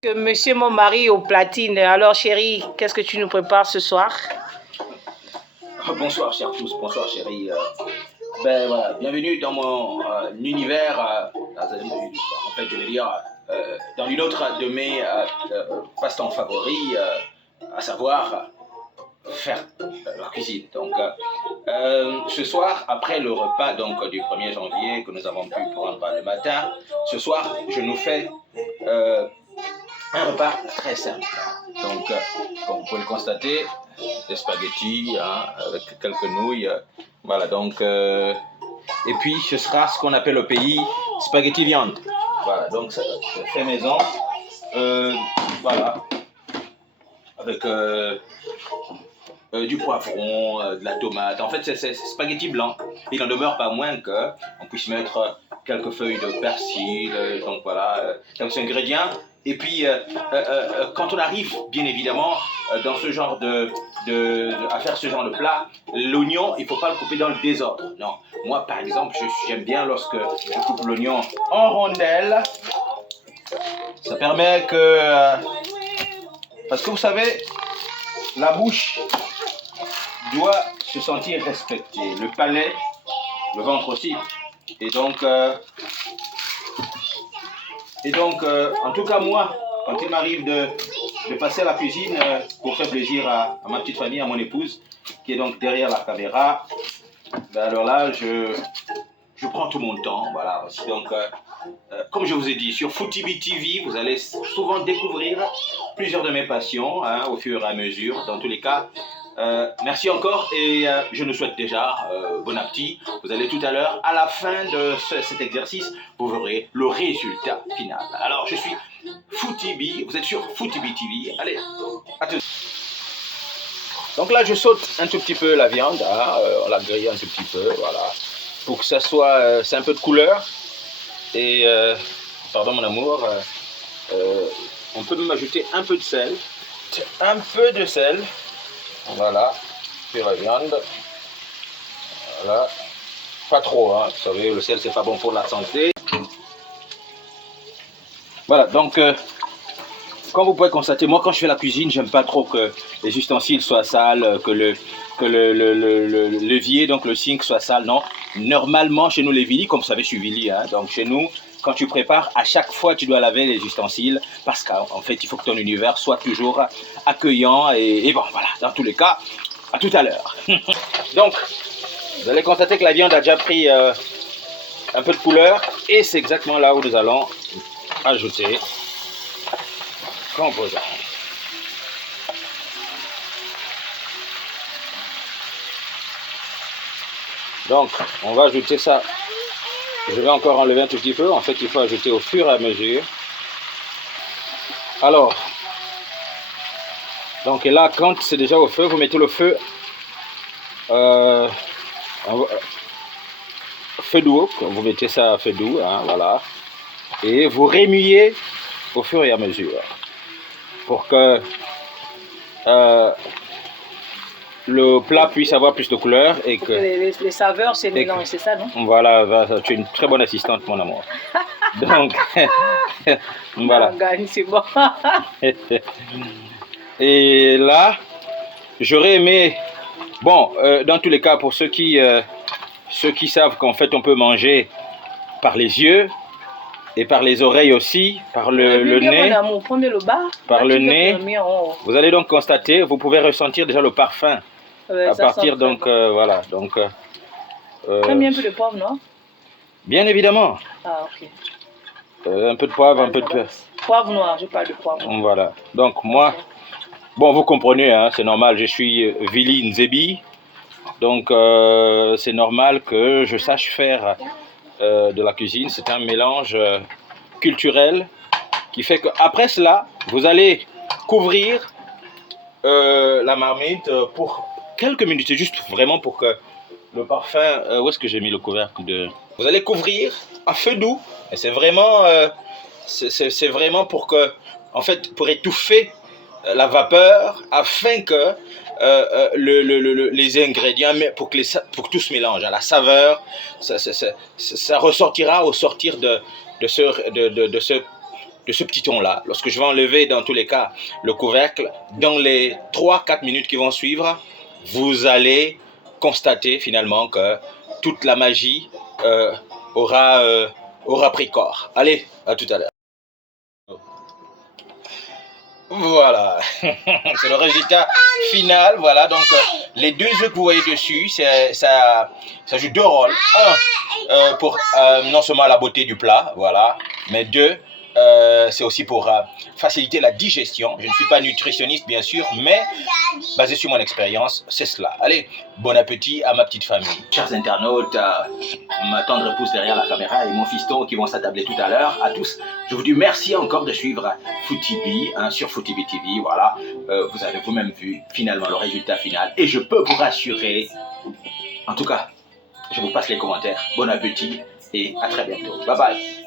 Que monsieur mon mari au platine. Alors chérie, qu'est-ce que tu nous prépares ce soir? Bonsoir chers tous, bonsoir chérie. Ben voilà, bienvenue dans mon univers, en fait je veux dire, dans une autre de mes passe-temps favoris, à savoir faire la cuisine. Donc ce soir, après le repas donc, du 1er janvier que nous avons pu prendre le matin, ce soir je nous fais un repas très simple. Donc comme vous pouvez le constater, des spaghettis avec quelques nouilles. Voilà, donc et puis ce sera ce qu'on appelle au pays spaghetti viande. Voilà, donc ça fait maison. Voilà, avec du poivron, de la tomate. En fait, c'est spaghetti blanc. Il n'en demeure pas moins qu'on puisse mettre quelques feuilles de persil. Donc voilà, quelques ingrédients. Et puis, quand on arrive, bien évidemment, dans ce genre à faire ce genre de plat, l'oignon, il ne faut pas le couper dans le désordre. Non. Moi, par exemple, j'aime bien lorsque je coupe l'oignon en rondelles. Ça permet que... parce que vous savez, la bouche doit se sentir respectée. Le palais, le ventre aussi. Et donc, en tout cas, moi, quand il m'arrive de passer à la cuisine pour faire plaisir à ma petite famille, à mon épouse, qui est donc derrière la caméra, ben alors là, je prends tout mon temps. Voilà. Donc, comme je vous ai dit, sur Foodibi TV, vous allez souvent découvrir plusieurs de mes passions au fur et à mesure. Dans tous les cas, merci encore et je nous souhaite déjà bon appétit. Vous allez tout à l'heure, à la fin de cet exercice, vous verrez le résultat final. Alors, je suis Foodibi, vous êtes sur Foodibi TV. Allez, à tout. Donc là, je saute un tout petit peu la viande, on la grille un tout petit peu, voilà, pour que ça soit, c'est un peu de couleur. Et, pardon mon amour, on peut même ajouter un peu de sel, voilà, sur la viande, voilà, pas trop, vous savez, le sel c'est pas bon pour la santé. Voilà, donc, comme vous pouvez constater, moi quand je fais la cuisine, j'aime pas trop que les ustensiles soient sales, que le levier, donc le sink soit sale, non. Normalement, chez nous les Vili, comme vous savez, je suis Vili, donc chez nous, quand tu prépares, à chaque fois, tu dois laver les ustensiles parce qu'en fait, il faut que ton univers soit toujours accueillant et bon, voilà, dans tous les cas, à tout à l'heure. Donc, vous allez constater que la viande a déjà pris un peu de couleur et c'est exactement là où nous allons ajouter composants. Donc, on va ajouter ça. Je vais encore enlever un tout petit peu. En fait, il faut ajouter au fur et à mesure. Alors, donc là, quand c'est déjà au feu, vous mettez le feu feu doux. Vous mettez ça à feu doux, voilà. Et vous remuez au fur et à mesure pour que le plat puisse avoir plus de couleur et que les saveurs se mélangent, c'est ça, non? Voilà, tu es une très bonne assistante, mon amour. Donc, voilà. C'est bon. Et là, j'aurais aimé, bon, dans tous les cas, pour ceux qui savent qu'en fait on peut manger par les yeux et par les oreilles aussi, par le nez, par le nez, vous allez donc constater, vous pouvez ressentir déjà le parfum. À partir donc voilà donc t'aimes bien un peu de poivre, non? Bien évidemment. Ah, ok. Un peu de poivre, un peu de poivre noir, je parle de poivre. Voilà, donc moi, bon, vous comprenez, c'est normal, je suis Vili Nzebi, donc c'est normal que je sache faire de la cuisine. C'est un mélange culturel qui fait qu'après cela, vous allez couvrir la marmite pour quelques minutes, c'est juste vraiment pour que le parfum, où est-ce que j'ai mis le couvercle de... Vous allez couvrir à feu doux, et c'est vraiment, pour que, en fait, pour étouffer la vapeur, afin que les ingrédients, pour que tout se mélange, la saveur, ça ressortira au sortir de ce de ce petit thon-là, lorsque je vais enlever dans tous les cas le couvercle, dans les 3-4 minutes qui vont suivre, vous allez constater finalement que toute la magie aura pris corps. Allez, à tout à l'heure. Voilà, c'est le résultat final. Voilà, donc les deux œufs que vous voyez dessus, ça joue deux rôles. Un, pour non seulement la beauté du plat, voilà, mais deux, c'est aussi pour faciliter la digestion. Je ne suis pas nutritionniste, bien sûr, mais basé sur mon expérience, c'est cela. Allez, bon appétit à ma petite famille. Chers internautes, ma tendre épouse derrière la caméra et mon fiston qui vont s'attabler tout à l'heure, à tous, je vous dis merci encore de suivre Foodibi sur Foodibi TV. Voilà, vous avez vous-même vu finalement le résultat final et je peux vous rassurer, en tout cas, je vous passe les commentaires. Bon appétit et à très bientôt. Bye bye.